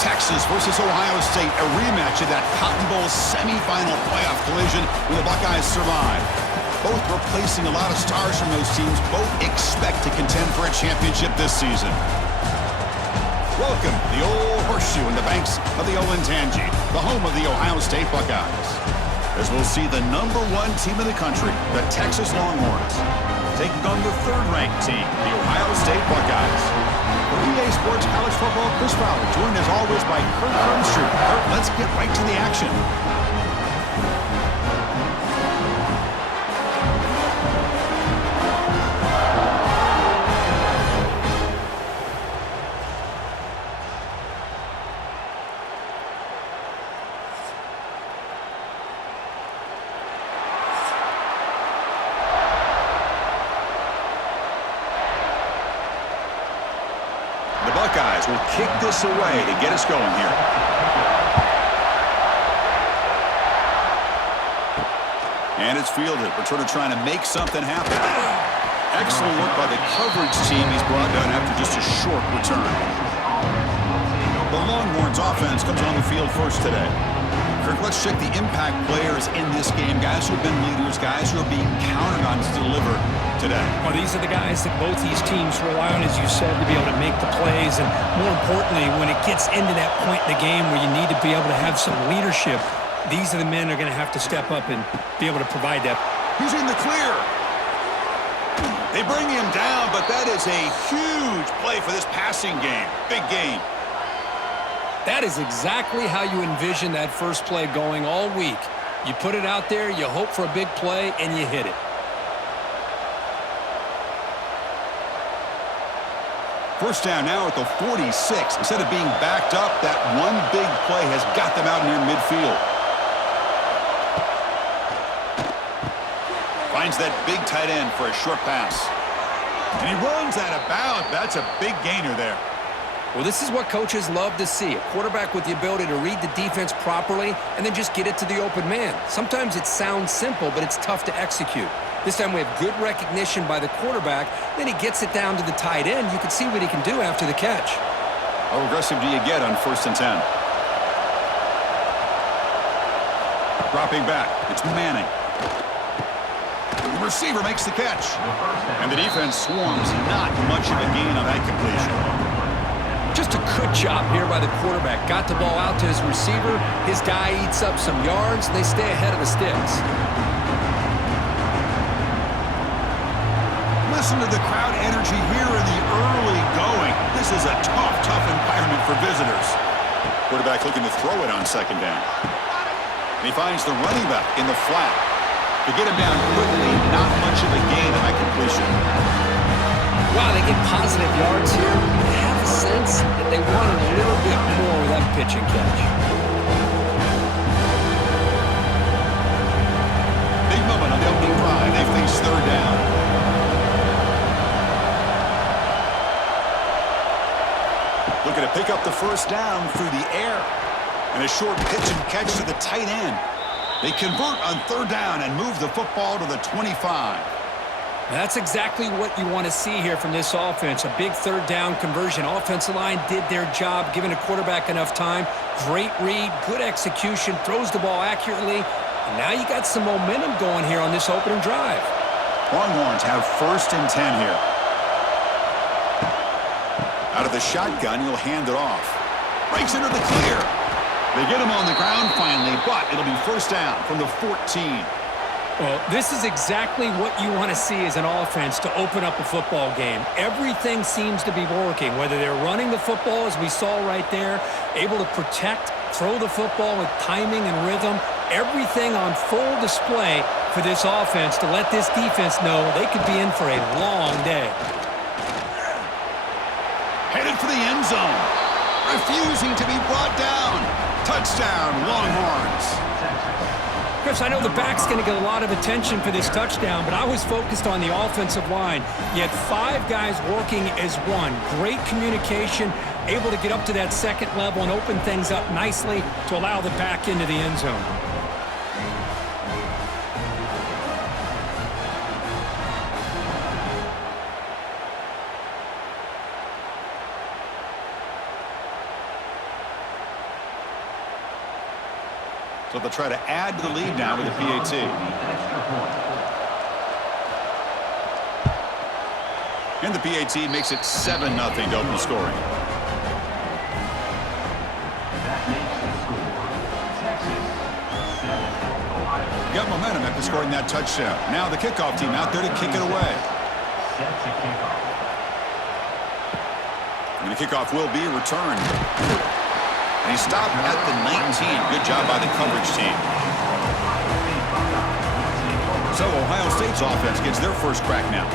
Texas versus Ohio State, a rematch of that Cotton Bowl semifinal playoff collision where the Buckeyes survived. Both replacing a lot of stars from those teams. Both expect to contend for a championship this season. Welcome to the old horseshoe in the banks of the Olentangy, the home of the Ohio State Buckeyes. As we'll see the #1 team in the country, the Texas Longhorns, taking on the third-ranked team, the Ohio State Buckeyes. For EA Sports College Football, Chris Fowler, joined as always by Kurt Crumstreet. Kurt, let's get right to the action. The Buckeyes will kick this away to get us going here. And it's fielded. Returner trying to make something happen. Excellent work by the coverage team. He's brought down after just a short return. The Longhorns offense comes on the field first today. Kirk, let's check the impact players in this game. Guys who have been leaders, guys who are being counted on to deliver today. Well, these are the guys that both these teams rely on, as you said, to be able to make the plays. And more importantly, when it gets into that point in the game where you need to be able to have some leadership, these are the men that are going to have to step up and be able to provide that. He's in the clear. They bring him down, but that is a huge play for this passing game. Big game. That is exactly how you envision that first play going all week. You put it out there, you hope for a big play, and you hit it. First down now at the 46. Instead of being backed up, that one big play has got them out near midfield. Finds that big tight end for a short pass. And he runs out of bounds. That's a big gainer there. Well, this is what coaches love to see. A quarterback with the ability to read the defense properly and then just get it to the open man. Sometimes it sounds simple, but it's tough to execute. This time we have good recognition by the quarterback. Then he gets it down to the tight end. You can see what he can do after the catch. How aggressive do you get on 1st and 10? Dropping back. It's Manning. The receiver makes the catch. And the defense swarms. Not much of a gain on that completion. Just a good job here by the quarterback. Got the ball out to his receiver. His guy eats up some yards. They stay ahead of the sticks. Listen to the crowd energy here in the early going. This is a tough environment for visitors. Quarterback looking to throw it on 2nd down. And he finds the running back in the flat. To get him down quickly, not much of a gain on that completion. Wow, they get positive yards here. I have a sense that they wanted a little bit more with that pitch and catch. Big moment on the opening drive. They face 3rd down. Looking to pick up the 1st down through the air. And a short pitch and catch to the tight end. They convert on 3rd down and move the football to the 25. That's exactly what you want to see here from this offense. A big 3rd down conversion. Offensive line did their job, giving a quarterback enough time. Great read, good execution, throws the ball accurately. And now you got some momentum going here on this opening drive. Longhorns have 1st and 10 here. Out of the shotgun, he'll hand it off. Breaks into the clear. They get him on the ground finally, but it'll be 1st down from the 14. Well, this is exactly what you want to see as an offense to open up a football game. Everything seems to be working, whether they're running the football, as we saw right there, able to protect, throw the football with timing and rhythm. Everything on full display for this offense to let this defense know they could be in for a long day. Headed for the end zone. Refusing to be brought down. Touchdown, Longhorns. Chris, I know the back's going to get a lot of attention for this touchdown, but I was focused on the offensive line. You had 5 guys working as one. Great communication, able to get up to that 2nd level and open things up nicely to allow the back into the end zone. So they'll try to add to the lead now with the PAT. And the PAT makes it 7-0 to open scoring. Got momentum after scoring that touchdown. Now the kickoff team out there to kick it away. And the kickoff will be returned. And he stopped at the 19. Good job by the coverage team. So Ohio State's offense gets their first crack now.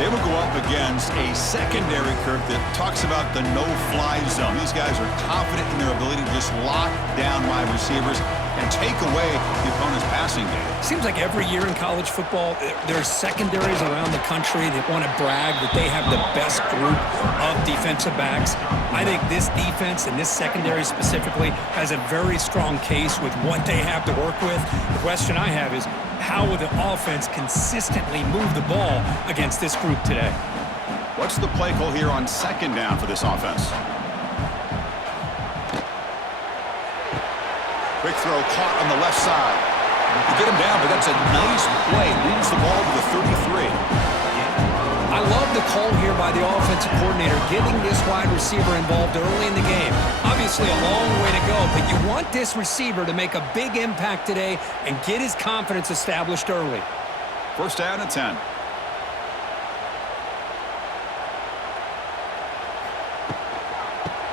They will go up against a secondary, Kirk, that talks about the no-fly zone. These guys are confident in their ability to just lock down wide receivers and take away the opponent's passing game. Seems like every year in college football, there's secondaries around the country that want to brag that they have the best group of defensive backs. I think this defense and this secondary specifically has a very strong case with what they have to work with. The question I have is, how will the offense consistently move the ball against this group today? What's the play call here on second down for this offense? Quick throw caught on the left side. You get him down, but that's a nice play. Leads the ball to the 33. I love the call here by the offensive coordinator, getting this wide receiver involved early in the game. Obviously a long way to go, but you want this receiver to make a big impact today and get his confidence established early. First down and 10.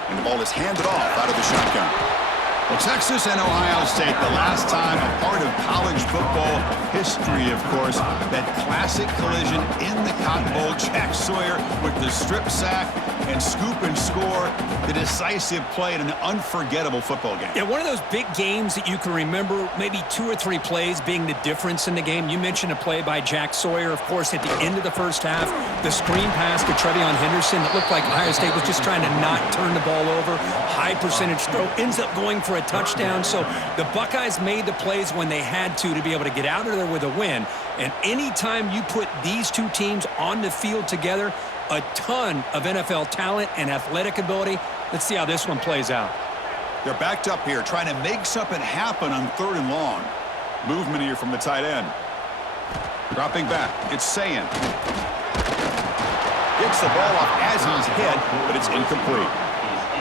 And the ball is handed off out of the shotgun. Well, Texas and Ohio State, the last time a part of college football history, of course, that classic collision in the Cotton Bowl. Jack Sawyer with the strip sack and scoop and score, the decisive play in an unforgettable football game. Yeah, one of those big games that you can remember, maybe 2 or 3 plays being the difference in the game. You mentioned a play by Jack Sawyer, of course, at the end of the first half. The screen pass to Trevion Henderson that looked like Ohio State was just trying to not turn the ball over. High percentage throw, ends up going for a touchdown. So the Buckeyes made the plays when they had to be able to get out of there with a win. And anytime you put these two teams on the field together, a ton of NFL talent and athletic ability. Let's see how this one plays out. They're backed up here, trying to make something happen on 3rd and long. Movement here from the tight end. Dropping back, it's Sayin. Gets the ball off as he's hit, but it's incomplete.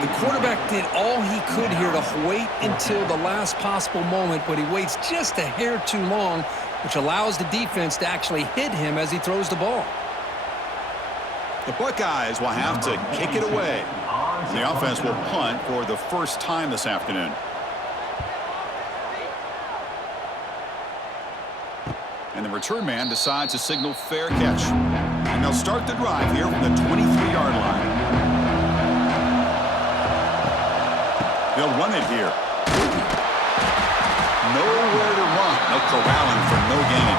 The quarterback did all he could here to wait until the last possible moment, but he waits just a hair too long, which allows the defense to actually hit him as he throws the ball. The Buckeyes will have to kick it away. The offense will punt for the first time this afternoon. And the return man decides to signal fair catch. And they'll start the drive here from the 23-yard line. They'll run it here. Nowhere to run. No corralling for no gain.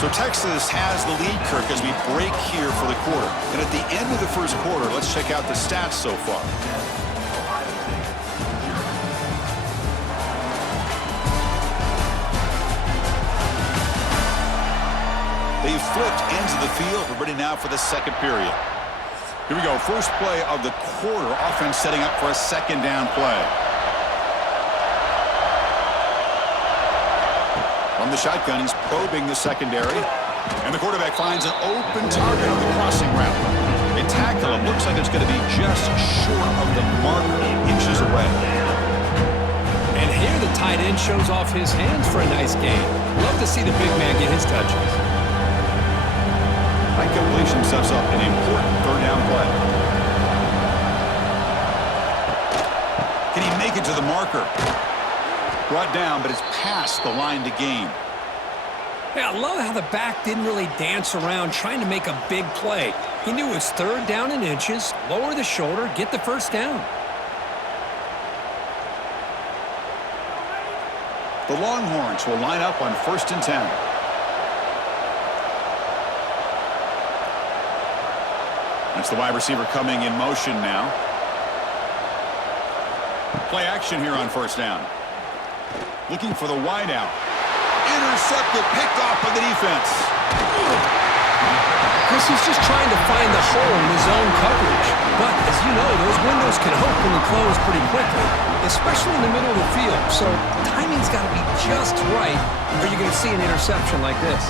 So Texas has the lead, Kirk, as we break here for the quarter. And at the end of the first quarter, let's check out the stats so far. They've flipped ends of the field. We're ready now for the second period. Here we go. First play of the quarter. Offense setting up for a second down play. From the shotgun, he's probing the secondary. And the quarterback finds an open target on the crossing route. They tackle him. Looks like it's going to be just short of the marker, inches away. And here the tight end shows off his hands for a nice gain. Love to see the big man get his touches. That completion sets up an important third down play. Can he make it to the marker? Brought down, but it's past the line to gain. Yeah, I love how the back didn't really dance around trying to make a big play. He knew it was 3rd down in inches, lower the shoulder, get the first down. The Longhorns will line up on 1st and 10. That's the wide receiver coming in motion now. Play action here on 1st down. Looking for the wide out. Intercepted, picked off by the defense. Chris, he's just trying to find the hole in his own coverage. But, as you know, those windows can open and close pretty quickly, especially in the middle of the field. So, timing's got to be just right, or you're going to see an interception like this.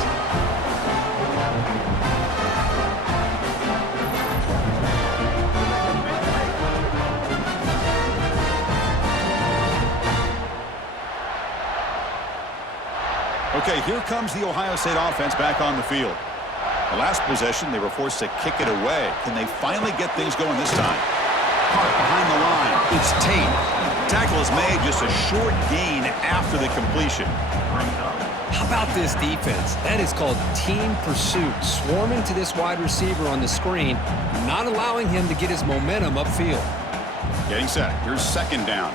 Okay, here comes the Ohio State offense back on the field. The last possession, they were forced to kick it away. Can they finally get things going this time? Hart behind the line. It's Tate. Tackle is made, just a short gain after the completion. How about this defense? That is called team pursuit. Swarming to this wide receiver on the screen, not allowing him to get his momentum upfield. Getting set. Here's second down.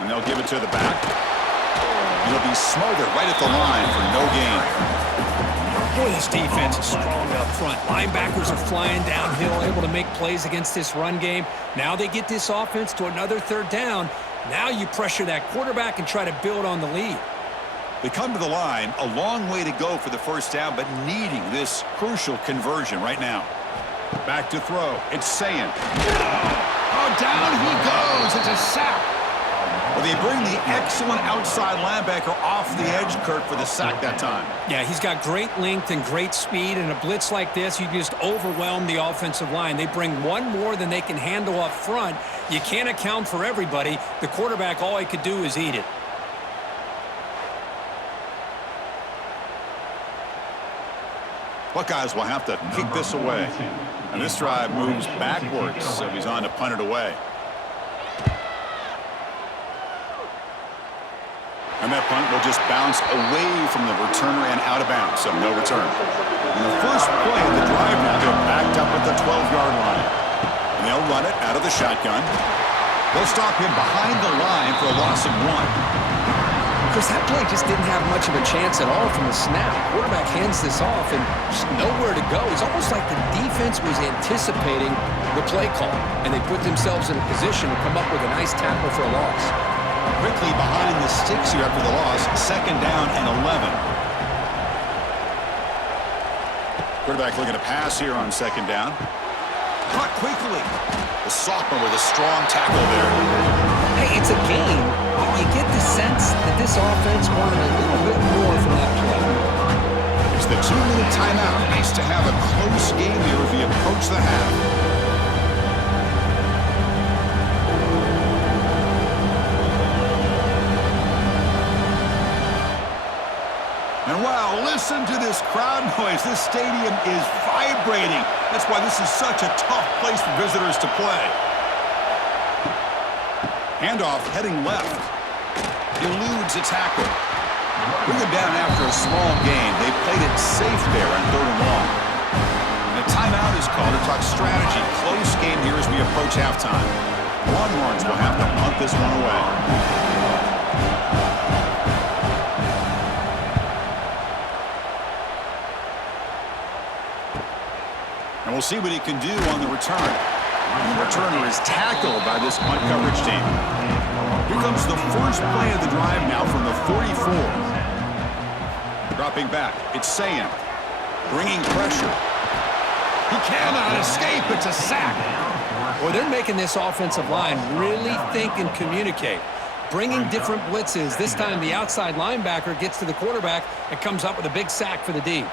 And they'll give it to the back. He'll be smothered right at the line for no gain. Boy, this defense is strong up front. Linebackers are flying downhill, able to make plays against this run game. Now they get this offense to another third down. Now you pressure that quarterback and try to build on the lead. They come to the line, a long way to go for the first down, but needing this crucial conversion right now. Back to throw. It's Sayin. Oh, down he goes. It's a sack. Well, they bring the excellent outside linebacker off the edge, Kurt, for the sack that time. Yeah, he's got great length and great speed, and a blitz like this, you just overwhelm the offensive line. They bring one more than they can handle up front. You can't account for everybody. The quarterback, all he could do is eat it. Buckeyes will have to kick this away. And this drive moves backwards, so he's on to punt it away. And that punt will just bounce away from the returner and out of bounds, so no return. And the first play of the drive now, they're backed up at the 12-yard line. And they'll run it out of the shotgun. They'll stop him behind the line for a loss of 1. Chris, that play just didn't have much of a chance at all from the snap. Quarterback hands this off and just nowhere to go. It's almost like the defense was anticipating the play call, and they put themselves in a position to come up with a nice tackle for a loss. Quickly behind the sticks here after the loss. Second down and 11. Quarterback looking to pass here on second down. Caught quickly. The sophomore with a strong tackle there. Hey, it's a game, but you get the sense that this offense wanted a little bit more from that play. It's the 2-minute timeout. Nice to have a close game here as we approach the half. And wow, listen to this crowd noise. This stadium is vibrating. That's why this is such a tough place for visitors to play. Handoff heading left. Eludes a tackle. Bring him down after a small gain. They played it safe there on 3rd and long. And a timeout is called to talk strategy. Close game here as we approach halftime. Longhorns will have to punt this one away. And we'll see what he can do on the return. The returner is tackled by this punt coverage team. Here comes the first play of the drive now from the 44. Dropping back, it's Sayin. Bringing pressure. He cannot escape, it's a sack. Well, they're making this offensive line really think and communicate. Bringing different blitzes. This time the outside linebacker gets to the quarterback and comes up with a big sack for the D.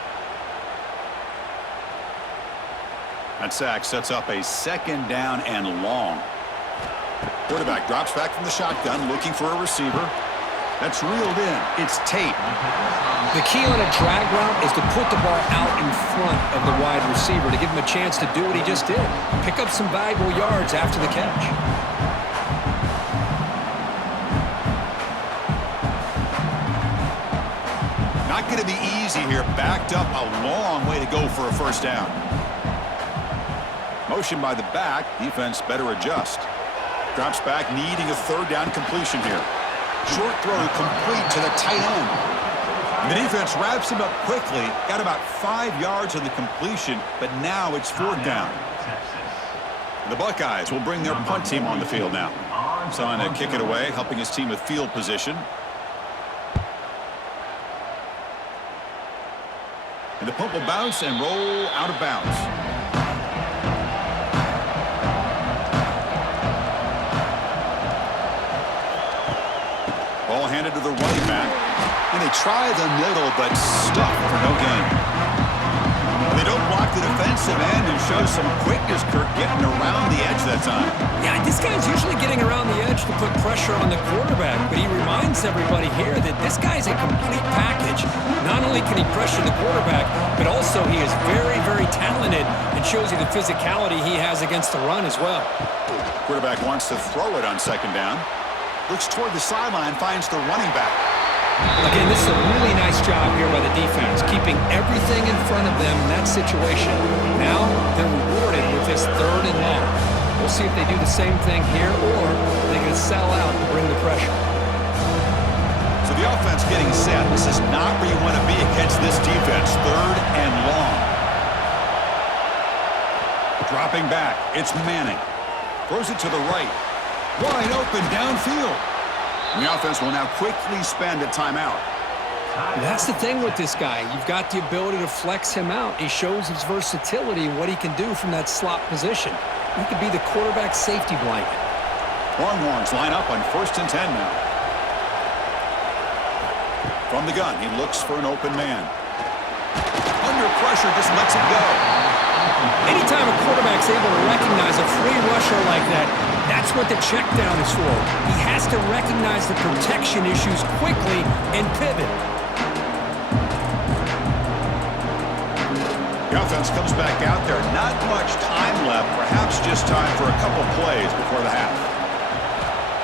That sack sets up a second down and long. Quarterback drops back from the shotgun, looking for a receiver. That's reeled in. It's Tate. The key on a drag route is to put the ball out in front of the wide receiver to give him a chance to do what he just did. Pick up some valuable yards after the catch. Not going to be easy here. Backed up a long way to go for a first down. Motion by the back. Defense better adjust. Drops back, needing a third down completion here. Short throw complete to the tight end. And the defense wraps him up quickly. Got about 5 yards on the completion, but now it's 4th down. The Buckeyes will bring their punt team on the field now. He's on to kick it away, helping his team with field position. And the punt will bounce and roll out of bounds. Ball handed to the running back. And they try the middle, but stuck for no gain. They don't block the defensive end and show some quickness, Kirk, getting around the edge that time. Yeah, this guy's usually getting around the edge to put pressure on the quarterback, but he reminds everybody here that this guy's a complete package. Not only can he pressure the quarterback, but also he is very, very talented and shows you the physicality he has against the run as well. Quarterback wants to throw it on second down. Looks toward the sideline, finds the running back. Again, this is a really nice job here by the defense, keeping everything in front of them in that situation. Now they're rewarded with this 3rd and long. We'll see if they do the same thing here, or they can sell out and bring the pressure. So the offense getting set. This is not where you want to be against this defense. 3rd and long. Dropping back. It's Manning. Throws it to the right. Wide open downfield. And the offense will now quickly spend a timeout. That's the thing with this guy. You've got the ability to flex him out. He shows his versatility and what he can do from that slot position. He could be the quarterback safety blanket. Longhorns line up on 1st and 10 now. From the gun, he looks for an open man. Under pressure, just lets it go. Anytime a quarterback's able to recognize a free rusher like that, that's what the check down is for. He has to recognize the protection issues quickly and pivot. The offense comes back out there. Not much time left. Perhaps just time for a couple plays before the half.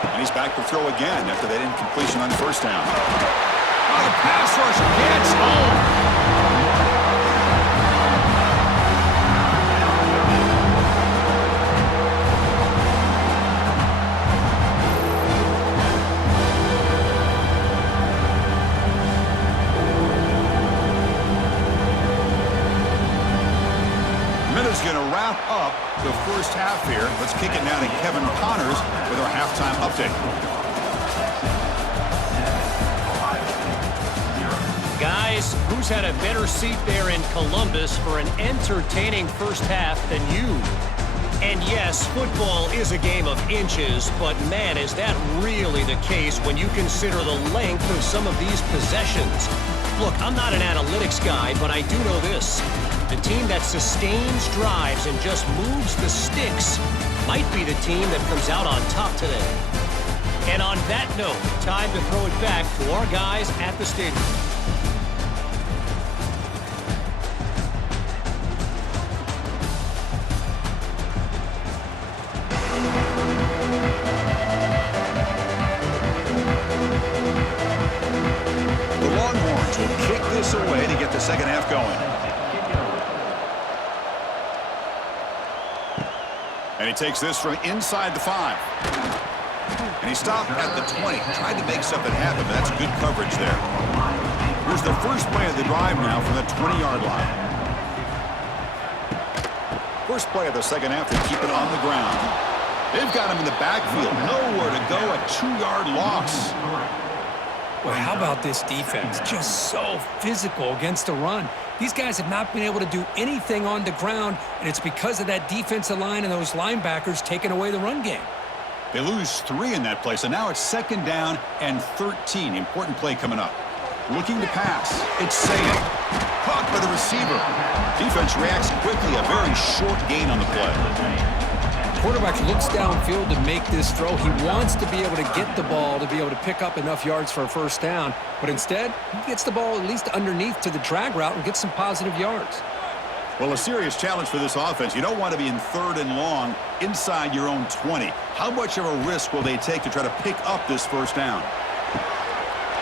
And he's back to throw again after that incompletion on 1st down. Oh, the pass rush gets home. Going to wrap up the 1st half here. Let's kick it now to Kevin Connors with our halftime update. Guys, who's had a better seat there in Columbus for an entertaining 1st half than you? And yes, football is a game of inches, but man, is that really the case when you consider the length of some of these possessions. Look, I'm not an analytics guy, but I do know this. The team that sustains drives and just moves the sticks might be the team that comes out on top today. And on that note, time to throw it back to our guys at the stadium. The Longhorns will kick this away to get the 2nd half going. And he takes this from inside the 5. And he stopped at the 20. Tried to make something happen, but that's good coverage there. Here's the first play of the drive now from the 20-yard line. First play of the 2nd half, they keep it on the ground. They've got him in the backfield. Nowhere to go, a 2-yard loss. Well, how about this defense? Just so physical against the run. These guys have not been able to do anything on the ground, and it's because of that defensive line and those linebackers taking away the run game. They lose 3 in that play, so now it's 2nd down and 13. Important play coming up. Looking to pass. It's Saying. Caught by the receiver. Defense reacts quickly. A very short gain on the play. Quarterback looks downfield to make this throw. He wants to be able to get the ball to be able to pick up enough yards for a 1st down, but instead, he gets the ball at least underneath to the drag route and gets some positive yards. Well, a serious challenge for this offense. You don't want to be in 3rd and long inside your own 20. How much of a risk will they take to try to pick up this 1st down?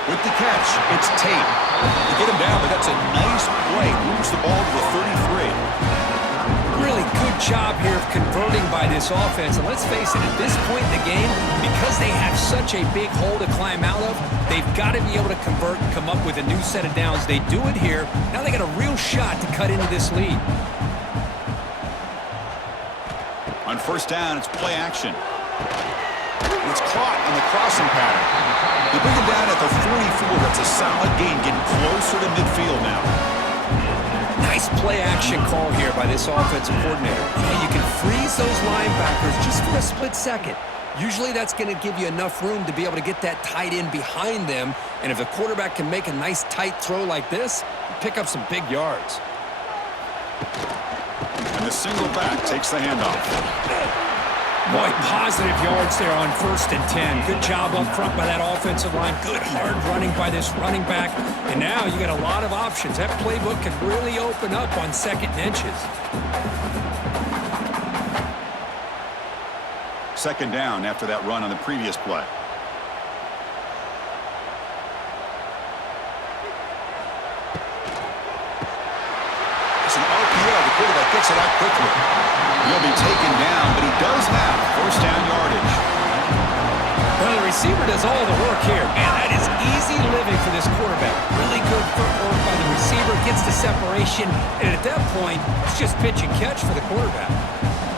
With the catch, it's Tate. They get him down, but that's a nice play. Moves the ball to the 33. Really good job here of converting by this offense. And let's face it, at this point in the game, because they have such a big hole to climb out of, they've got to be able to convert and come up with a new set of downs. They do it here. Now they got a real shot to cut into this lead. On first down, it's play action. It's caught on the crossing pattern. They bring him down at the 44. That's a solid gain, getting closer to midfield now. Nice play-action call here by this offensive coordinator. You can freeze those linebackers just for a split second. Usually that's going to give you enough room to be able to get that tight end behind them. And if the quarterback can make a nice tight throw like this, pick up some big yards. And the single back takes the handoff. Boy, positive yards there on 1st and 10. Good job up front by that offensive line. Good hard running by this running back. And now you got a lot of options. That playbook can really open up on 2nd and inches. 2nd down after that run on the previous play. It's an RPO. The quarterback gets it out quickly. He'll be taken down, but he does have 1st down yardage. Well, the receiver does all the work here. Man, that is easy living for this quarterback. Really good footwork by the receiver, gets the separation, and at that point, it's just pitch and catch for the quarterback.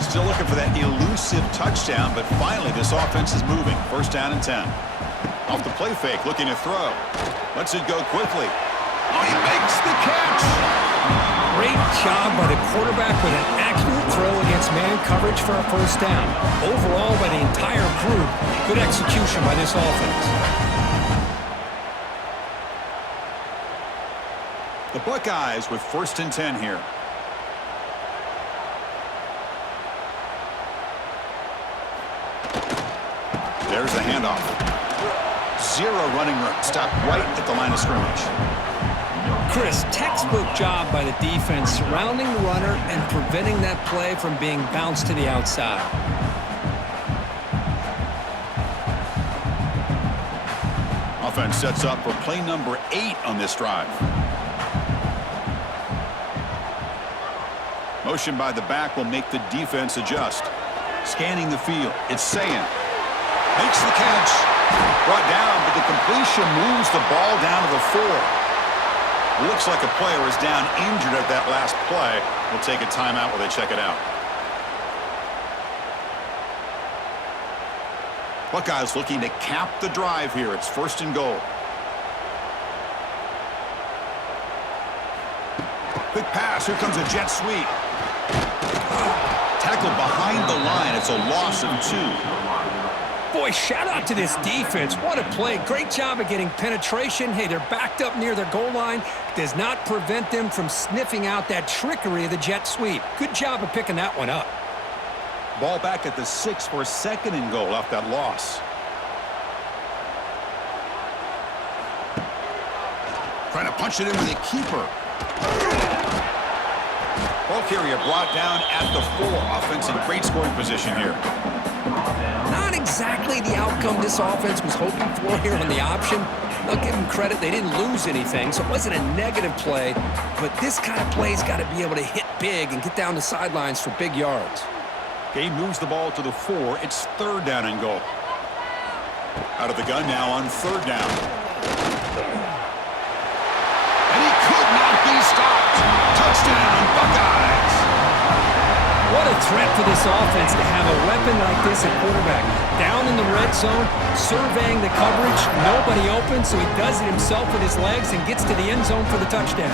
Still looking for that elusive touchdown, but finally this offense is moving. 1st down and 10. Off the play fake, looking to throw. Lets it go quickly. Oh, he makes the catch! Great job by the quarterback with an accurate throw against man coverage for a 1st down. Overall, by the entire group, good execution by this offense. The Buckeyes with 1st and 10 here. There's the handoff. 0 running room. Stop right at the line of scrimmage. Chris, textbook job by the defense surrounding the runner and preventing that play from being bounced to the outside. Offense sets up for play number 8 on this drive. Motion by the back will make the defense adjust. Scanning the field. It's Sayin. Makes the catch. Brought down, but the completion moves the ball down to the 4. Looks like a player is down injured at that last play. We'll take a timeout while they check it out. Buckeyes looking to cap the drive here. It's 1st and goal. Quick pass. Here comes a jet sweep. Tackled behind the line. It's a loss of 2. Boy, shout out to this defense. What a play. Great job of getting penetration. Hey, they're backed up near their goal line. Does not prevent them from sniffing out that trickery of the jet sweep. Good job of picking that one up. Ball back at the 6 for 2nd and goal off that loss. Trying to punch it in with a keeper. Ball carrier brought down at the 4. Offense in great scoring position here. Not exactly the outcome this offense was hoping for here on the option. I'll give them credit. They didn't lose anything, so it wasn't a negative play. But this kind of play's got to be able to hit big and get down the sidelines for big yards. Game moves the ball to the 4. It's 3rd down and goal. Out of the gun now on 3rd down. And he could not be stopped. Touchdown, Buckeyes. What a threat for this offense to have a weapon like this at quarterback. Down in the red zone, surveying the coverage, nobody open, so he does it himself with his legs and gets to the end zone for the touchdown.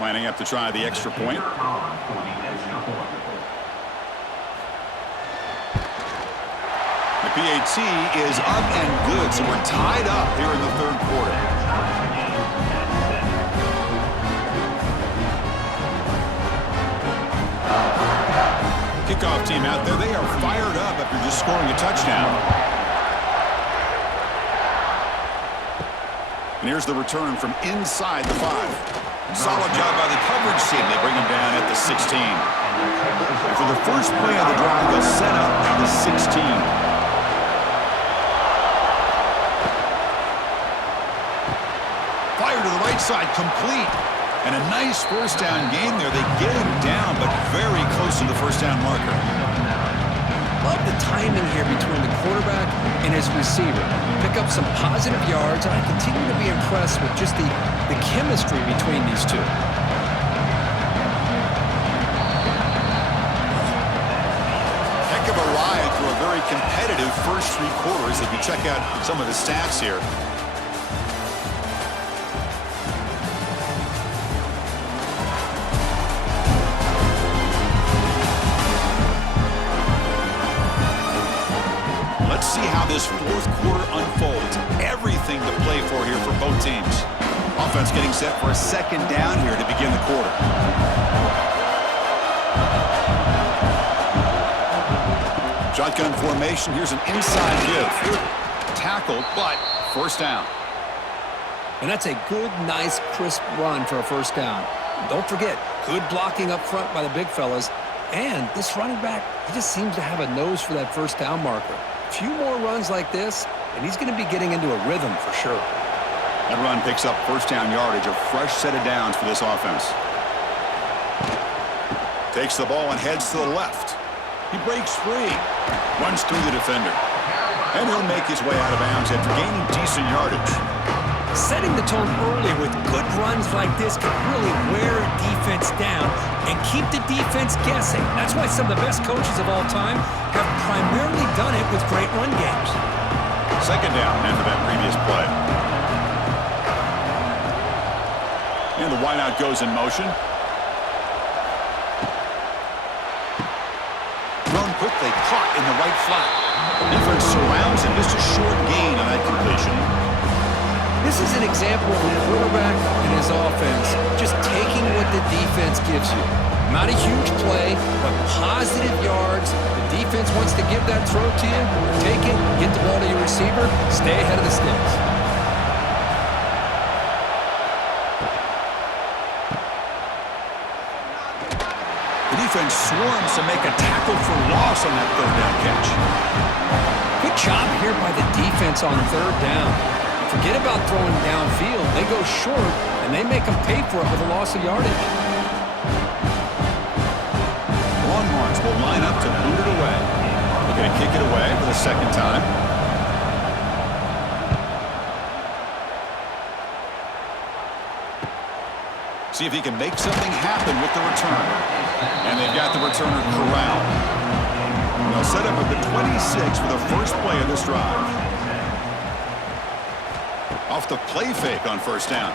Lining up to try the extra point. The PAT is up and good, so we're tied up here in the 3rd quarter. Kickoff team out there, they are fired up after just scoring a touchdown. And here's the return from inside the 5. Solid job by the coverage team. They bring him down at the 16. And for the first play of the drive, they'll set up at the 16. Fire to the right side, complete. And a nice first down gain there. They get him down, but very close to the first down marker. Love the timing here between the quarterback and his receiver. Pick up some positive yards, and I continue to be impressed with just the chemistry between these two. Heck of a ride through a very competitive first three quarters if you check out some of the stats here. Let's see how this fourth quarter unfolds. Everything to play for here for both teams. Offense getting set for a second down here to begin the quarter. Shotgun formation. Here's an inside give. Tackle, but first down. And that's a good, nice, crisp run for a first down. Don't forget, good blocking up front by the big fellas. And this running back, he just seems to have a nose for that first down marker. A few more runs like this, and he's going to be getting into a rhythm for sure. That run picks up first down yardage, a fresh set of downs for this offense. Takes the ball and heads to the left. He breaks free, runs through the defender, and he'll make his way out of bounds after gaining decent yardage. Setting the tone early with good runs like this can really wear a defense down and keep the defense guessing. That's why some of the best coaches of all time have primarily done it with great run games. Second down after that previous play. And the wideout goes in motion. Thrown quickly, caught in the right flat. Defense surrounds him, just a short gain on that completion. This is an example of a quarterback and his offense just taking what the defense gives you. Not a huge play, but positive yards. The defense wants to give that throw to you. Take it, get the ball to your receiver, stay ahead of the sticks. The defense swarms to make a tackle for loss on that third down catch. Good job here by the defense on third down. Forget about throwing downfield. They go short, and they make them pay for it with a loss of yardage. Longhorns will line up to boot it away. They're going to kick it away for the second time. See if he can make something happen with the return. And they've got the returner corralled. They'll set up at the 26 for the first play of this drive. Off the play fake on first down.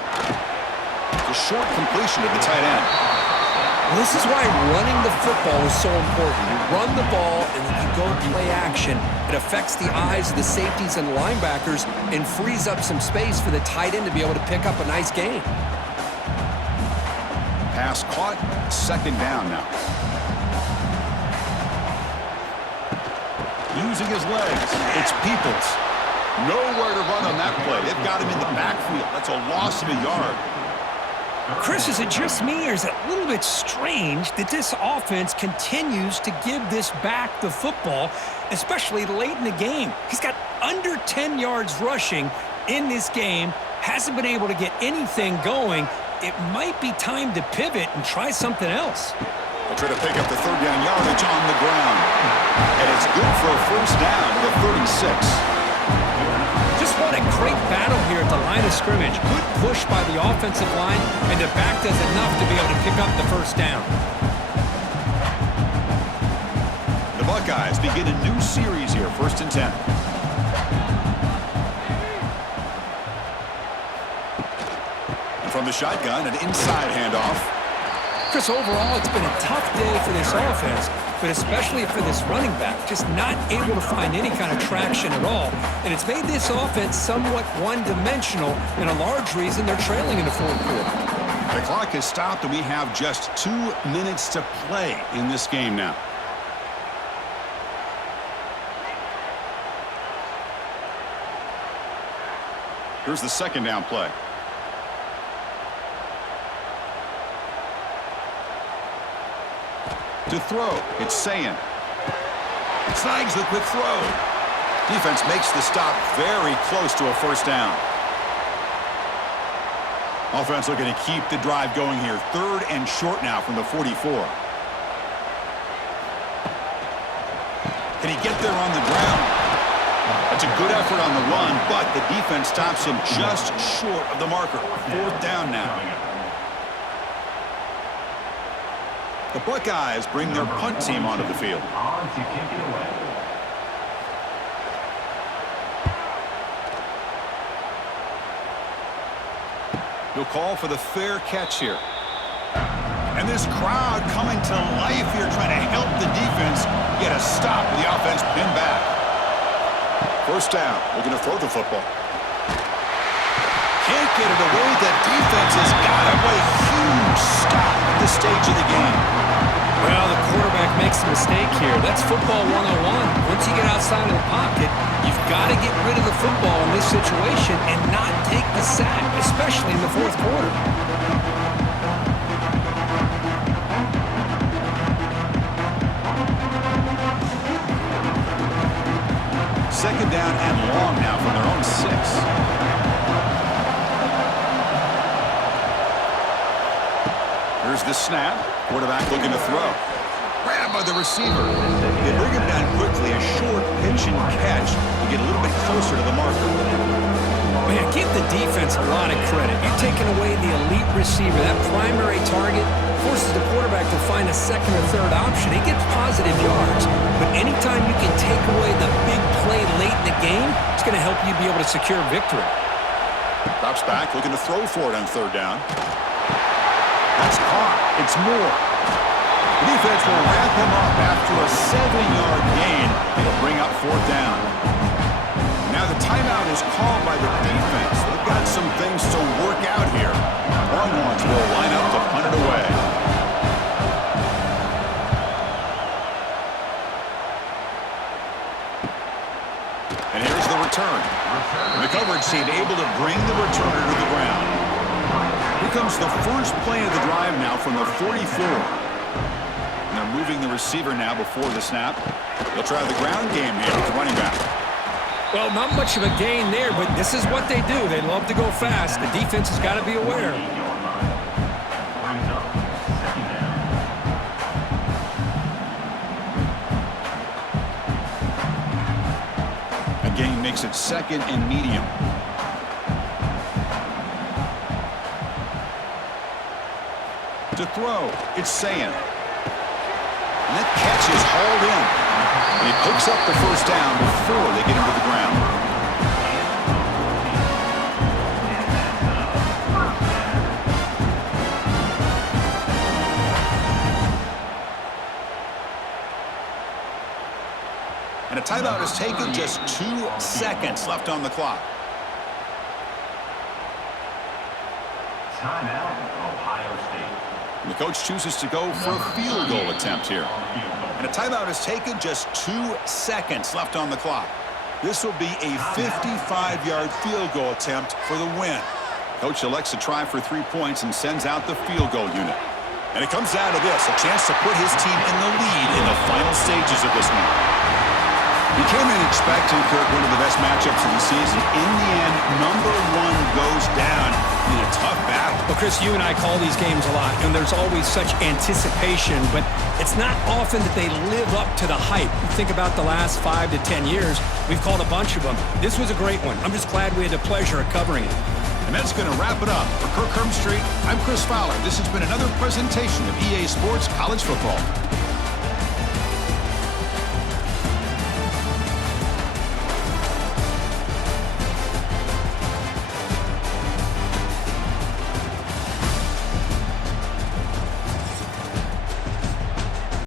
The short completion to the tight end. Well, this is why running the football is so important. You run the ball and then you go play action. It affects the eyes of the safeties and the linebackers and frees up some space for the tight end to be able to pick up a nice gain. Pass caught, second down now. Using his legs, it's Peoples. Nowhere to run on that play. They've got him in the backfield. That's a loss of a yard. Chris, is it just me, or is it a little bit strange that this offense continues to give this back the football, especially late in the game? He's got under 10 yards rushing in this game, hasn't been able to get anything going. It might be time to pivot and try something else. They'll try to pick up the third down yardage on the ground. And it's good for a first down to the 36. Just what a great battle here at the line of scrimmage. Good push by the offensive line, and the back does enough to be able to pick up the first down. The Buckeyes begin a new series here, 1st and 10. And from the shotgun, an inside handoff. Chris, overall, it's been a tough day for this offense, but especially for this running back, just not able to find any kind of traction at all. And it's made this offense somewhat one-dimensional, and a large reason they're trailing in the fourth quarter. The clock has stopped, and we have just 2 minutes to play in this game now. Here's the second down play. To throw, it's Sayin. Snags the quick throw. Defense makes the stop very close to a first down. Offense looking to keep the drive going here. 3rd and short now from the 44. Can he get there on the ground? That's a good effort on the run, but the defense stops him just short of the marker. 4th down now. The Buckeyes bring their punt team onto the field. He'll call for the fair catch here. And this crowd coming to life here trying to help the defense get a stop with the offense pinned back. 1st down. Looking to throw the football. Can't get it away. The defense has got him a huge stop at this stage of the game. Well, the quarterback makes a mistake here. That's football 101. Once you get outside of the pocket, you've got to get rid of the football in this situation and not take the sack, especially in the 4th quarter. 2nd down and long now from their own 6. Here's the snap. Quarterback looking to throw. Grabbed by the receiver. They bring him down quickly. A short pitch and catch to get a little bit closer to the marker. Man, give the defense a lot of credit. You're taking away the elite receiver. That primary target forces the quarterback to find a 2nd or 3rd option. He gets positive yards. But anytime you can take away the big play late in the game, it's going to help you be able to secure victory. Drops back, looking to throw for it on 3rd down. That's caught. It's Moore. The defense will wrap him up after a 7-yard gain. It'll bring up 4th down. Now the timeout is called by the defense. They've got some things to work out here. Longhorns will line up to punt it away. And here's the return. The coverage team able to bring the returner to the ground. Here comes the first play of the drive now from the 44. And they're moving the receiver now before the snap. They'll try the ground game here with the running back. Well, not much of a gain there, but this is what they do. They love to go fast. The defense has got to be aware. A gain makes it 2nd and medium. To throw, it's Sayan. And that catch is hauled in. And he picks up the 1st down before they get him to the ground. And a timeout is taken, just 2 seconds left on the clock. Timeout, Ohio State. And the coach chooses to go for a field goal attempt here. And a timeout is taken, just 2 seconds left on the clock. This will be a 55-yard field goal attempt for the win. Coach elects to try for 3 points and sends out the field goal unit. And it comes down to this, a chance to put his team in the lead in the final stages of this one. He came in expecting, Kirk, one of the best matchups of the season. In the end, #1 goes down in a tough battle. Well, Chris, you and I call these games a lot, and there's always such anticipation, but it's not often that they live up to the hype. You think about the last 5 to 10 years, we've called a bunch of them. This was a great one. I'm just glad we had the pleasure of covering it. And that's going to wrap it up. For Kirk Street, I'm Chris Fowler. This has been another presentation of EA Sports College Football.